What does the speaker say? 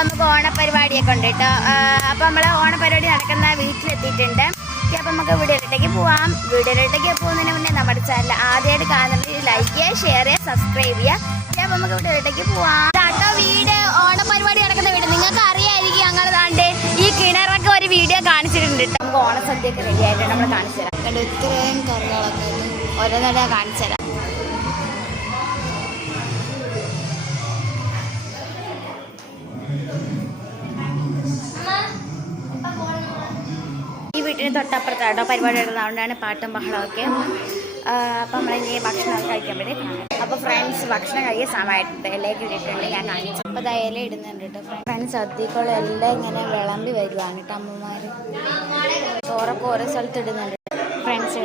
നമുക്ക് ഓണപരിപാടിയൊക്കെ ഉണ്ട് കേട്ടോ. അപ്പം നമ്മൾ ഓണപരിപാടി നടക്കുന്ന വീട്ടിലെത്തിയിട്ടുണ്ട്. അപ്പം നമുക്ക് വീഡിയോയിലേക്ക് പോവാം. വീഡിയോയിലേക്ക് പോകുന്നതിന് മുന്നേ നമ്മുടെ ചാനൽ ആദ്യമായിട്ട് കാണുന്നുണ്ടെങ്കിൽ ലൈക്ക് ചെയ്യുക, ഷെയർ ചെയ്യുക, സബ്സ്ക്രൈബ് ചെയ്യുക. അപ്പം നമുക്ക് വീഡിയോയിലേക്ക് പോവാം. കേട്ടോ വീട് ഓണപരിപാടി നടക്കുന്ന വീട് നിങ്ങൾക്ക് അറിയാമായിരിക്കും. ഞങ്ങൾ താണ്ട് ഈ കിണറൊക്കെ ഒരു വീഡിയോ കാണിച്ചിട്ടുണ്ട് കേട്ടോ. നമുക്ക് ഓണസദ്യയൊക്കെ റെഡി ആയിട്ട് നമ്മൾ കാണിച്ചു തരാം. കണ്ടോ ഇത്രയും കറികളൊക്കെ ഓരോന്നോടെ കാണിച്ചു തരാം. ഈ വീട്ടിന് തൊട്ടപ്പുറത്താട്ടോ പരിപാടി എടുക്കുന്നതുകൊണ്ടാണ് പാട്ടും ബഹളമൊക്കെ. അപ്പം നമ്മളിനി ഭക്ഷണം കഴിക്കാൻ വേണ്ടി കാണാം. അപ്പോൾ ഫ്രണ്ട്സ് ഭക്ഷണം കഴിക്കാൻ സമയമായിട്ടുണ്ട്. ഇലയൊക്കെ ഇട്ടിട്ടുണ്ട്, ഞാൻ കാണിച്ചു. അപ്പോൾ അത് ഇല ഇടുന്നുണ്ട് കേട്ടോ. ഫ്രണ്ട്സ് സദ്യക്കുള്ള എല്ലാം ഇങ്ങനെ വിളമ്പി വരുവാണ് കേട്ടോ. അമ്മമാർ ചോറൊക്കെ ഓരോ സ്ഥലത്ത് ഇടുന്നുണ്ട് ഫ്രണ്ട്സ്.